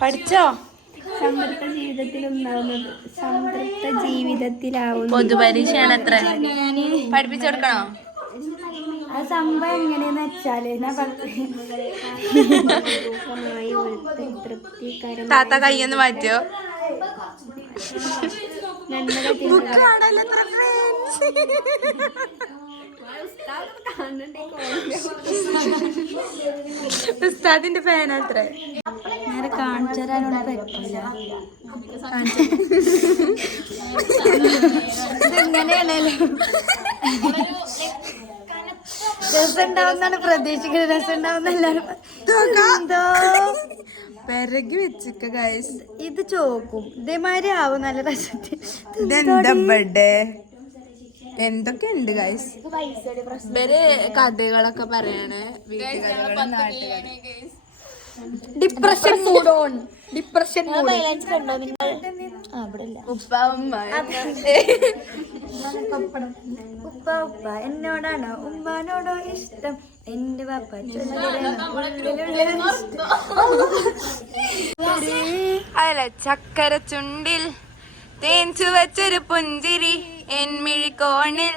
പഠിച്ചോ? സംതൃപ്ത ജീവിതത്തിലാവുന്നു. പൊതുപരീക്ഷയാണ് എത്ര പഠിപ്പിച്ചു കൊടുക്കണോ? ആ സംഭവം എങ്ങനെയെന്ന് വെച്ചാല് താത്ത കയ്യൊന്ന് മാറ്റോ? ഉസ്താദിന്റെ ഫാനത്രേ. നേരെ കാണിച്ചു തരാനോട് പറ്റില്ല. ഇതെങ്ങനെയാണല്ലോ രസം ഉണ്ടാവുന്നാണ് പ്രതീക്ഷിക്കുന്നത്. രസം ഉണ്ടാവുന്ന എല്ലാരും പെരകി വെച്ചിക്ക ഗൈസ്. ഇത് ചോക്കും ഇതേമാതിരി ആവും നല്ല രസത്തിൽ. എന്തൊക്കെ ഉണ്ട് ഗൈസ്. ഇവര് കഥകളൊക്കെ പറയാണ്. Depression mood on. Depression mood. ഉപ്പ ഉമ്മ ഉപ്പ ഉപ്പ എന്നോടാണോ ഉമ്മാനോടോ ഇഷ്ടം? എന്റെ പാപ്പ അല്ല ചക്കര ചുണ്ടിൽ തേൻച്ചു വെച്ചൊരു പുഞ്ചിരി എന്മിഴിക്കോണിൽ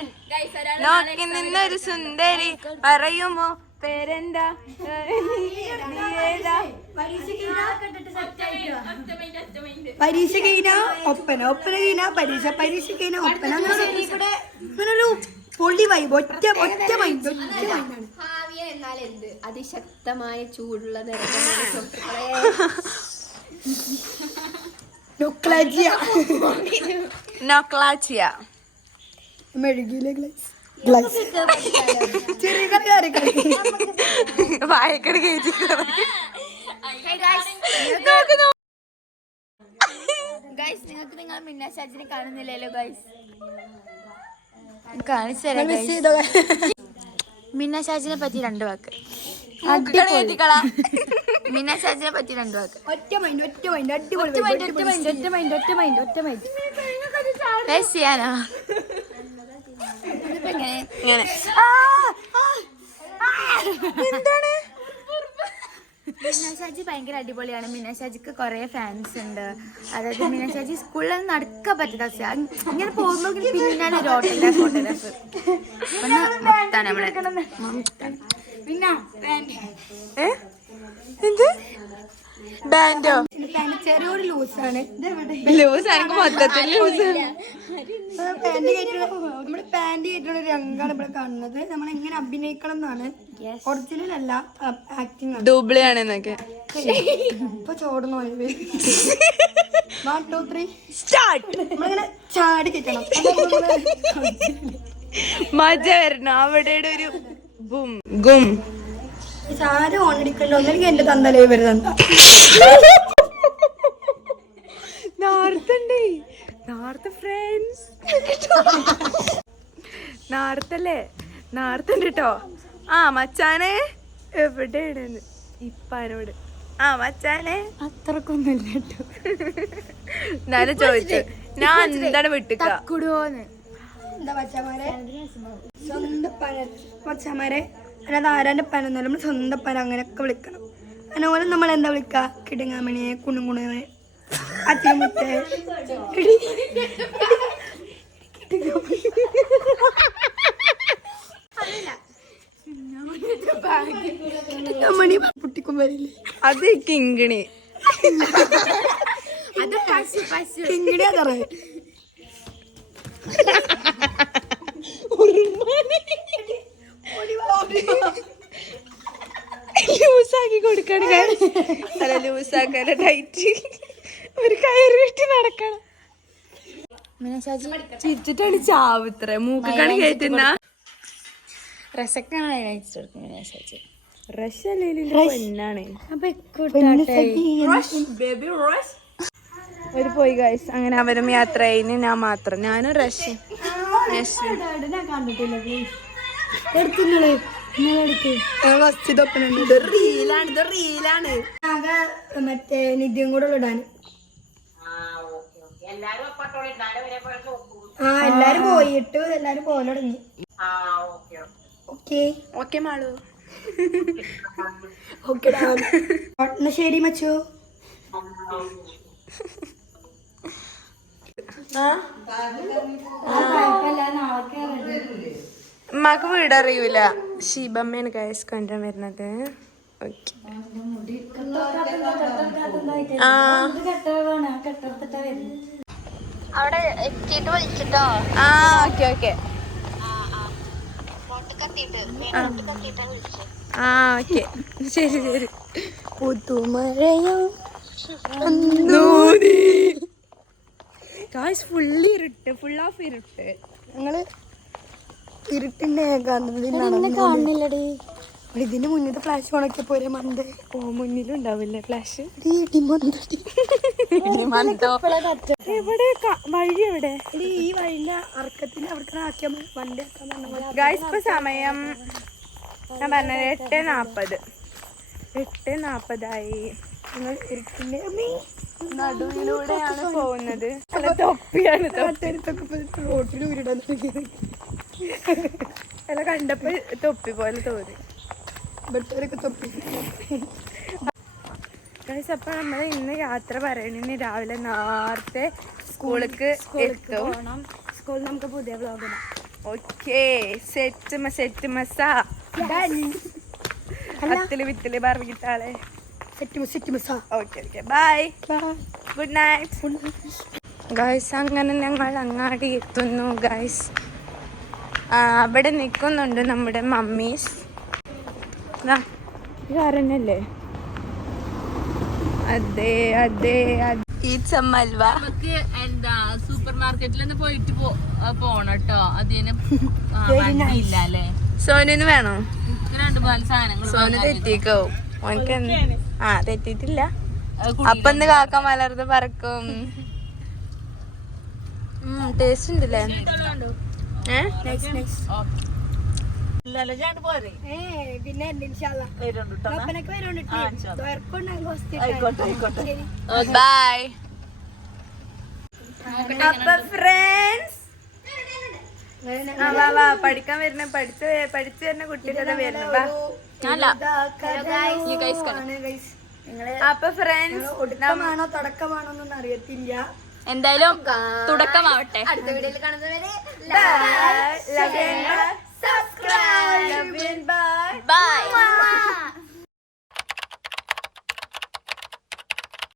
നോക്കി നിന്നൊരു സുന്ദരി പറയുമോ പേരെന്താ? പരീക്ഷ കഴിഞ്ഞാ ഒപ്പന, ഒപ്പന കഴിഞ്ഞാ പരീക്ഷ, പരീക്ഷ കഴിഞ്ഞാ ഒപ്പന. അങ്ങനൊരു പൊളി വൈബ്. ഒറ്റ മൈൻഡ്. എന്നാൽ എന്ത് അതിശക്തമായ ചൂടുള്ള നൊക്ലാച്ചിയ മെഴുകിയിലെ ഗ്ലാസ് വായക്കട കേറ്റി ഗൈസ്. നിങ്ങൾക്ക് നിങ്ങൾ മിന്നാശാജിനെ കാണുന്നില്ലല്ലോ ഗൈസ്. കാണിച്ചു തരാം. മിന്നാശാജിനെ പറ്റി 2 വാക്ക്. മിന്നാശാജിനെ പറ്റി 2 വാക്ക്. ഒറ്റ മൈൻഡ്. അടിപൊളി. ഒറ്റ മൈൻഡ്. ചെയ്യാനോ എന്താണ്? മിന്നാശാജി ഭയങ്കര അടിപൊളിയാണ്. മിന്നാശാജിക്ക് കുറെ ഫാൻസ് ഉണ്ട്. അതായത് മിന്നാശാജി സ്കൂളിൽ നടക്കാൻ പറ്റില്ല. ഇങ്ങനെ പോകുമ്പോൾ പിന്നാലെ ഒരു ഫോട്ടോഗ്രാഫ് ബാൻഡോ? ചെറിയൊരു ലൂസാണ്. ലൂസ് എനിക്ക് മൊത്തത്തിൽ ലൂസാണ്. നമ്മുടെ പാന്റ് കയറ്റുള്ള രംഗാണ് ഇവിടെ കാണുന്നത്. നമ്മൾ എങ്ങനെ അഭിനയിക്കണം എന്നാണ്. ഒറിജിനൽ അല്ല, ആക്ടിങ് ആണ്. ഡൂബ്ലിയാണെന്നൊക്കെ ഇപ്പൊ ചോടുന്നു. 1 2 3 സ്റ്റാർട്ട്. നമ്മളിങ്ങനെ ചാടി കയറ്റണം. മജ വരണം. അവിടെ ഒരു ബും ഗും. ചാടി ഓണടിക്കല്ലോ. ഒന്നെങ്കിൽ എന്റെ തന്തലേ വരുന്ന നാർത്ത് ഫ്രണ്ട്സ്. നാർത്തല്ലേ? നാർത്തുണ്ട് കേട്ടോ. ആ മച്ചാനെ എവിടെയാണ് ഇപ്പാനോട്? ആ മച്ചാനെ അത്രക്കൊന്നുമില്ല കേട്ടോ. എന്നാലും ചോദിച്ചു ഞാൻ എന്താണ് വിട്ടുകൂടുവോന്ന്. എന്താ മച്ചാമാരെ സ്വന്തം മച്ചാമാരെ അല്ലാതെ ആരാന്റെ പനൊന്നുമല്ല. നമ്മൾ സ്വന്തം പന അങ്ങനെയൊക്കെ വിളിക്കണം. അതുപോലെ നമ്മൾ എന്താ വിളിക്കുക? കിടുങ്ങാമണിയെ, കുണുകുണുവെ, അച്ഛമുത്തെ. മണി പൊട്ടിക്കും വരില്ലേ? അത് കിങ്ങിണി. കിങ്ങിണി അതറേ ലൂസാക്കി കൊടുക്കണം. അല്ല ലൂസാക്കാന ടൈറ്റ് ഒരു കയറ് കെട്ടി നടക്കണം. ചിരിച്ചിട്ടാണ് ചാവിത്ര. മൂക്കാണ് കേറ്റുന്ന റസക്കാണ് അയച്ചു കൊടുക്കും മിന്നാശാജി. റഷല്ലാണ്. ഒരു പോയി ഗൈസ്. അങ്ങനെ അവരും യാത്ര കഴിഞ്ഞ് ഞാൻ മാത്രം. ഞാനും റഷ് മറ്റേ നിധിയും കൂടെ ഇടാൻ. ആ എല്ലാരും പോയിട്ട് എല്ലാരും പോലെ തുടങ്ങി. Okay okay Malu. ഓക്കെ എന്നാ ശരി മച്ചു. ഉമ്മാക്ക് വീട് അറിയൂല. ഷീബമ്മയാണ് ഗൈസ് കൊണ്ടുവരാൻ വരുന്നത്. ഓക്കെ അവിടെ എത്തിയിട്ട് വിളിച്ചിട്ടോ. ആ ഓക്കെ ഓക്കെ ആ ഓക്കെ ശരി ശരി. പുതുമഴയോ ഗൈസ് ഫുള്ളി ഇരുട്ട്, ഫുൾ ഓഫ് ഇരുട്ട്. ഞങ്ങള് ഇരുട്ടിന്റെ കാണുന്നില്ലടി. ഇതിന്റെ മുന്നത്തെ ഫ്ലാഷ് ഓണൊക്കെ പോരെ മന്ത്. ഓ മുന്നിലും ഉണ്ടാവില്ലേ ഫ്ലാഷ്? എവിടെ വഴി എവിടെ? ഈ വഴിന്റെ അർക്കത്തിന് അവിടെ ആക്കിയാൽ വണ്ടി ഗൈസ് ഇപ്പൊ സമയം ഞാൻ പറഞ്ഞ 8:40. 8:40 നിങ്ങൾ ഇരുട്ടിന്റെ നടുവിലൂടെയാണ് പോകുന്നത്. നല്ല തൊപ്പിയാണ്. റോട്ടിൽ ഉരുടാൻ തുടങ്ങിയത്. അല്ല കണ്ടപ്പോ തൊപ്പി പോലെ തോന്നി. ബെട്ടരൊക്കെ തൊപ്പി. ഗൈസ് അപ്പൊ നമ്മള് ഇന്ന് യാത്ര പറയണ രാവിലെ നേരത്തെ സ്കൂളിലേക്ക് എത്തും. സ്കൂളിൽ നമുക്ക് പുതിയ വ്ലോഗ് ഇടാം. ഓക്കെ സെറ്റ് മസാ അത്തില് വിത്തില് പറഞ്ഞിട്ടാളെ. Okay okay bye good night guys. അങ്ങനെ ഞങ്ങൾ അങ്ങാടി എത്തുന്നു ഗൈസ്. അവിടെ നിൽക്കുന്നുണ്ട് നമ്മുടെ മമ്മീസ്. ഇതറിഞ്ഞല്ലേ? അതെ അതെ ഈച്ചമ്മൽവ. നമുക്ക് എന്താ സൂപ്പർ മാർക്കറ്റിൽ പോയിട്ട് പോണട്ടോ. അതിന് ഇല്ല അല്ലേ? സോനുന് വേണോ? 2-4 സാധനങ്ങൾ. സോനു തെറ്റിക്കോ? ഓനക്ക് തെറ്റിട്ടില്ല. അപ്പൊ എന്ത് കാക്ക മലർന്ന് പറക്കും. ടേസ്റ്റ് ഉണ്ടല്ലേ? പിന്നെ ബൈ. അപ്പൊ ഫ്രണ്ട്സ് വാ പഠിക്കാൻ വരുന്ന പഠിച്ചു വരുന്ന കുട്ടികളെ വരുന്ന. അപ്പൊ ഫ്രണ്ട്സ് ഒടുക്കമാണോ തുടക്കമാണോ എന്നൊന്നും അറിയത്തില്ല. എന്തായാലും തുടക്കമാവട്ടെ. അടുത്ത വീഡിയോയിൽ കാണുന്നവരെ subscribe. Love you and bye. Bye.